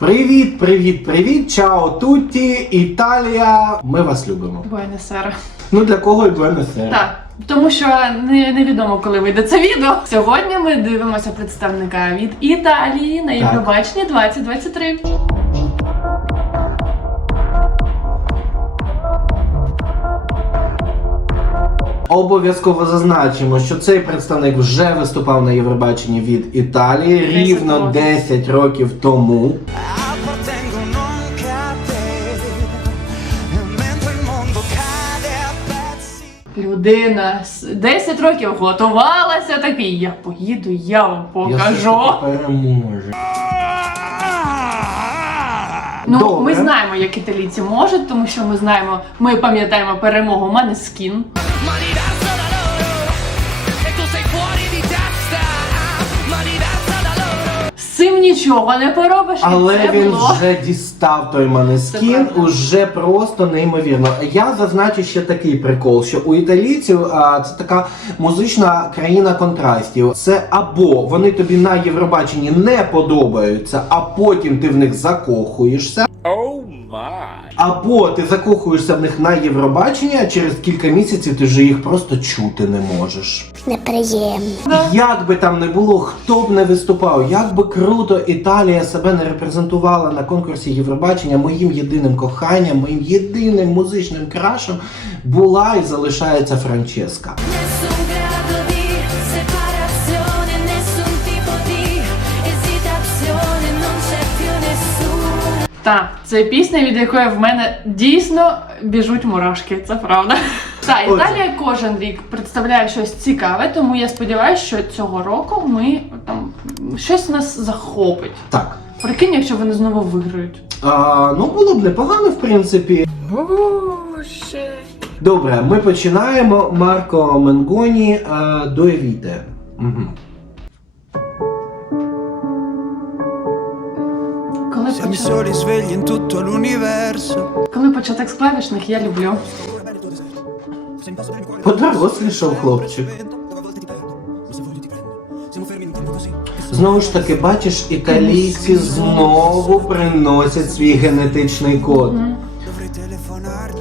Привіт, привіт, привіт! Чао тутті, Італія! Ми вас любимо. Буенесера. Ну для кого і Буенесер? Так, тому що не, невідомо, коли вийде це відео. Сьогодні ми дивимося представника від Італії на Євробаченні 2023. Обов'язково зазначимо, що цей представник вже виступав на Євробаченні від Італії 10 рівно років. 10 років тому. Людина з 10 років готувалася такий. Я поїду, я вам покажу. все-таки. Ну, Добре. ми знаємо, як італійці можуть, тому що ми знаємо, ми пам'ятаємо перемогу У мене diversa цим нічого не поробиш. і Але це він було. вже дістав той манескін, правда. уже просто неймовірно. Я зазначу ще такий прикол, що у італійців а, це така музична країна контрастів. Це або вони тобі на Євробаченні не подобаються, а потім ти в них закохуєшся. Або ти закохуєшся в них на Євробаченні, а через кілька місяців ти вже їх просто чути не можеш. неприємно. Як би там не було, хто б не виступав, як би круто Італія себе не репрезентувала на конкурсі Євробачення, моїм єдиним коханням, моїм єдиним музичним крашем була і залишається Франческа. Так, це пісня, від якої в мене дійсно біжуть мурашки, це правда. Так, Отже. Італія кожен рік представляє щось цікаве, тому я сподіваюся, що цього року ми там щось нас захопить. Так. Прикинь, якщо вони знову виграють. А, ну було б непогано, в принципі. Добре, ми починаємо. Марко Менгоні а, Дуевіте. Угу. Siamo i soli svegli in tutto l'universo. коли початок з клавішних, я люблю. Подорослішав хлопчик. Знову ж таки, бачиш, італійці знову приносять свій генетичний код.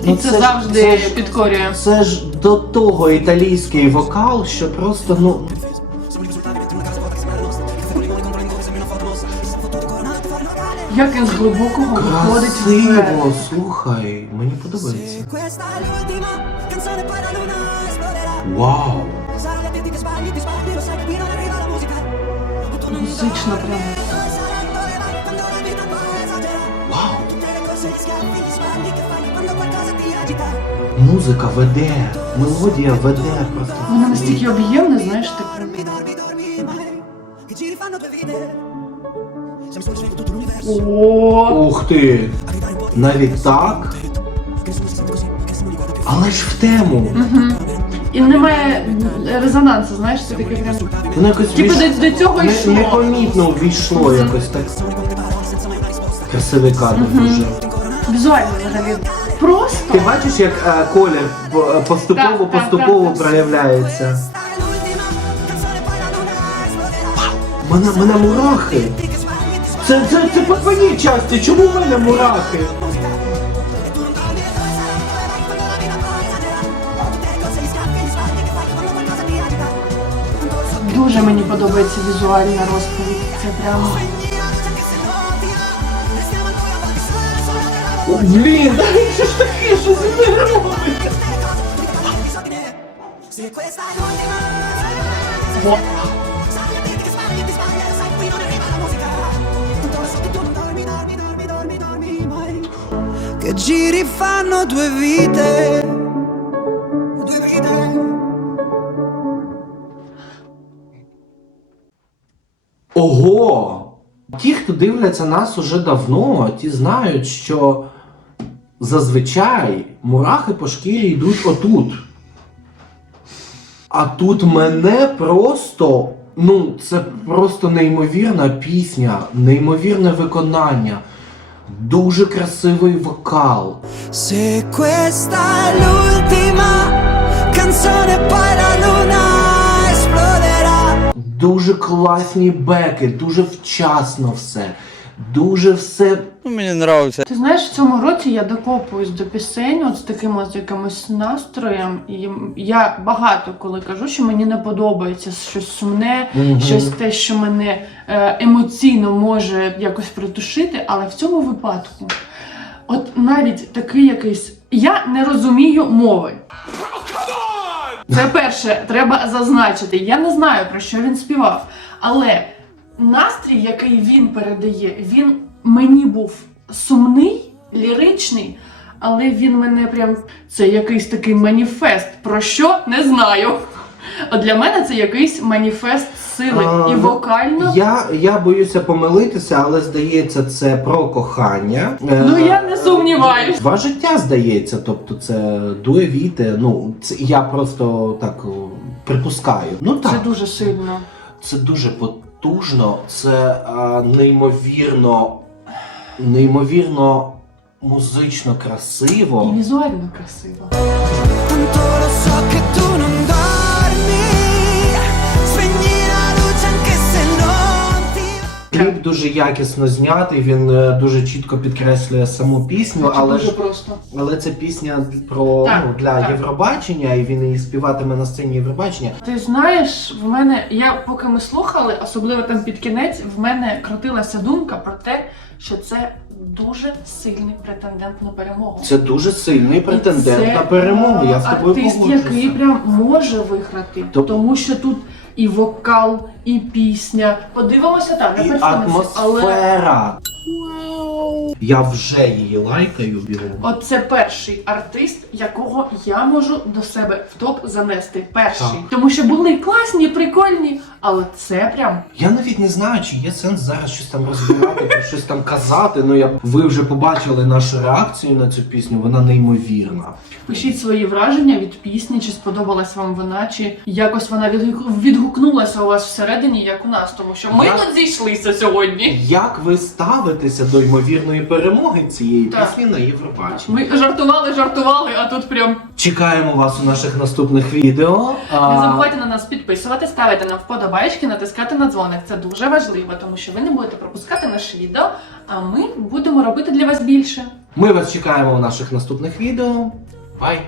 І це, ж- завжди це ж- підкорює. Це ж до того італійський вокал, що просто ну. Як він з глибокого виходить Красиво, слухай, мені подобається. Вау! Музично esagera. Вау! Музика веде, мелодія веде просто. Вона настільки об'ємна, знаєш, ти О, Ух ти! Навіть так? Але ж в тему. і немає резонансу, знаєш, це таке прям. Воно якось Типу до, до цього не, йшло. непомітно увійшло якось так. Красивий кадр дуже. Візуально взагалі. Просто. Ти бачиш, як е, колір по- е, поступово Так, так, поступово так, так. проявляється. Мене, мене мурахи. Це, це, це по твоїй часті. Чому в мене мурахи? Дуже мені подобається візуальна розповідь. Це прямо. Блін, да що ж таке, що з ним робить? Giri fanno due vite. Due vite. Ого! Ті, хто дивляться нас уже давно, ті знають, що зазвичай мурахи по шкірі йдуть отут. А тут мене просто. Ну, це просто неймовірна пісня, неймовірне виконання, дуже красивий вокал. Se questa l'ultima canzone, poi la luna esploderà. Дуже класні беки, дуже вчасно все. дуже все Ну, мені нравиться. Ти знаєш, в цьому році я докопуюсь до пісень от з таким ось якимось настроєм. І я багато коли кажу, що мені не подобається щось сумне, Мгм. щось те, що мене е, емоційно може якось притушити, але в цьому випадку, от навіть такий якийсь. Я не розумію мови. Це перше, треба зазначити. Я не знаю про що він співав, але настрій, який він передає, він мені був сумний, ліричний, але він мене прям це якийсь такий маніфест. Про що не знаю. От для мене це якийсь маніфест сили А, і ну, вокально. Я, я боюся помилитися, але здається, це про кохання. Е, Ну я не сумніваюсь. Два життя здається, тобто це дуе віте. Ну це я просто так припускаю. Ну так, Це дуже сильно. це дуже потужно, це а, неймовірно, неймовірно музично красиво. І візуально красиво. Дуже якісно знятий. Він е, дуже чітко підкреслює саму пісню, але дуже ж просто. але це пісня про Так, ну, для так. Євробачення, і він її співатиме на сцені Євробачення. Ти знаєш, в мене я поки ми слухали, особливо там під кінець, в мене крутилася думка про те, що це дуже сильний претендент на перемогу. Це дуже сильний претендент І це, на перемогу. Я з е, тобою артист, погоджуюся. який прям може виграти, Тоб- тому що тут і вокал, і пісня. Подивимося там на І перформансі, але атмосфера. Я вже її лайкаю бігом. от це перший артист, якого я можу до себе в топ занести. Перший, Так. тому що були класні, прикольні, але це прям Я навіть не знаю, чи є сенс зараз щось там розбирати, про щось там казати. Ну я ви вже побачили нашу реакцію на цю пісню. Вона неймовірна. Пишіть свої враження від пісні, чи сподобалась вам вона, чи якось вона відгук- відгукнулася у вас всередині, як у нас, тому що ми Я- тут зійшлися сьогодні. Як ви ставитеся до ймовірної перемоги цієї Так. пісні на Євробаченні? Ми жартували, жартували, а тут прям Чекаємо вас у наших наступних відео. Не забувайте на нас підписувати, ставити нам вподобайки, натискати на дзвоник. Це дуже важливо, тому що ви не будете пропускати наше відео, а ми будемо робити для вас більше. Ми вас чекаємо у наших наступних відео. Бай!